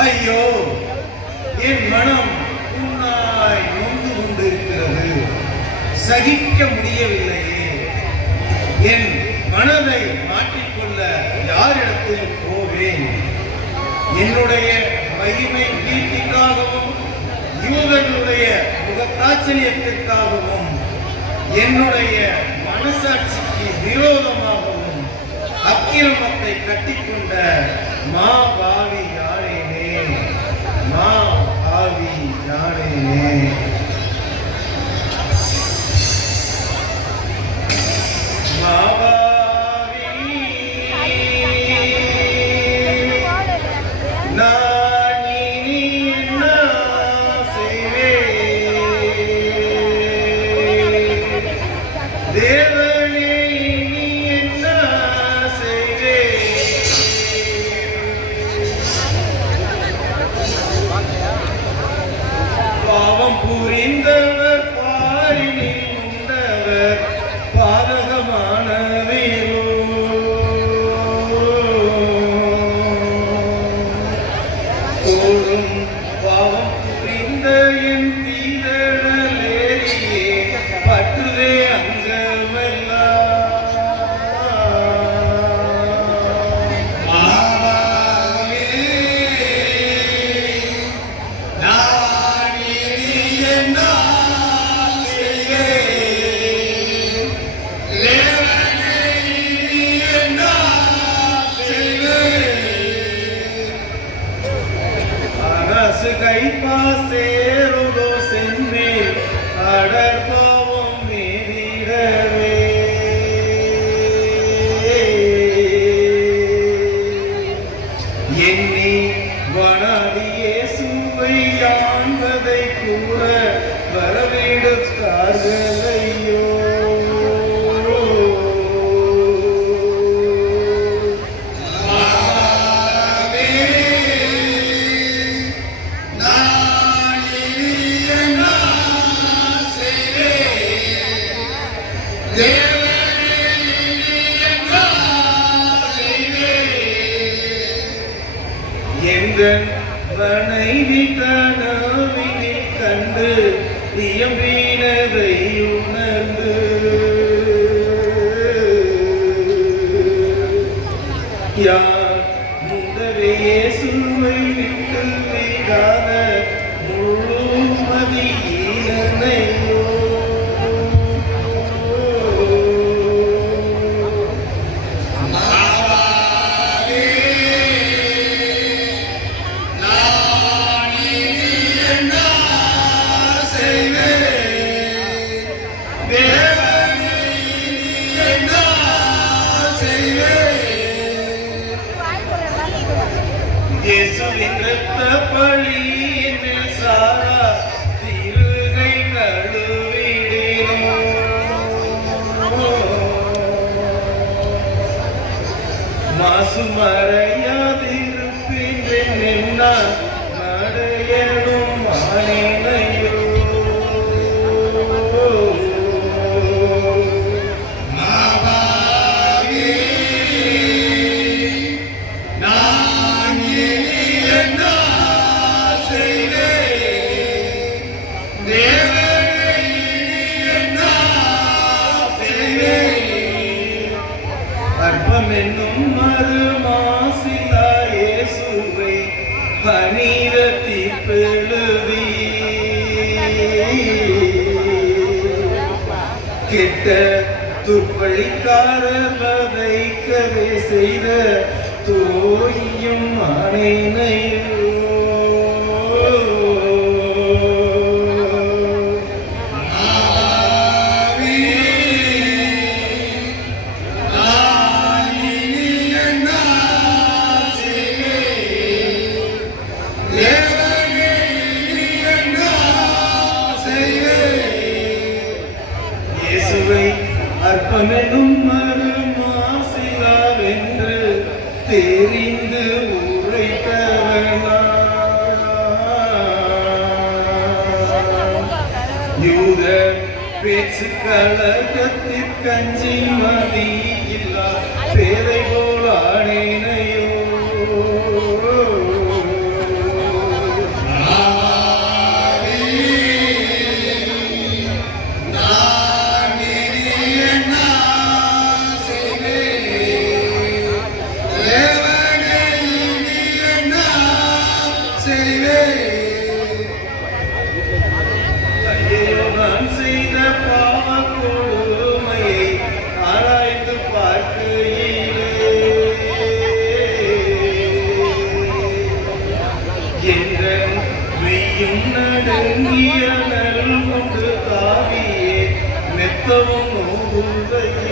ஐயோ என் மனம் உன்னாய் நொந்து கொண்டிருக்கிறது. சகிக்க முடியவில்லையே. என் மனதை மாற்றிக்கொள்ள யாரிடத்தில் போவேன்? என்னுடைய மகிமை கீர்த்திக்காகவும் யூதர்களுடைய முகத்தாச்சரியத்திற்காகவும் என்னுடைய மனசாட்சிக்கு விரோதமாகவும் அக்கிரமத்தை கட்டிக்கொண்ட மாபாவியா. அரசு கைப்பாசேருதோ சென்னே அடர்பாவம் மீறிடவே. எண்ணி வனதியே சுவை ஆண்பதை கூற எங்கள் மனைவி கனவினில் கண்டு இயம்பினதை உணர்ந்து. யார் இயேசுவின் இரத்த பழியின் மேல் சாரா திருகை கழுவிடினோ மாசு மறையாதிருப்பின் என்னும் மறுமாசிலா இயேசுவை பணித தீர்ப்பெழுதி கெட்ட துப்பழிக்கார வதைக்கவே செய்த தோயும் அணைனையோ அற்பமெனும் மறுமாசிலாவென்று தெரிந்து உரைத்தவனா யூத பேச்சு கழகத்திற்கஞ்சி மதி இல்லா பேதை வாழ்த்தவும் உங்களை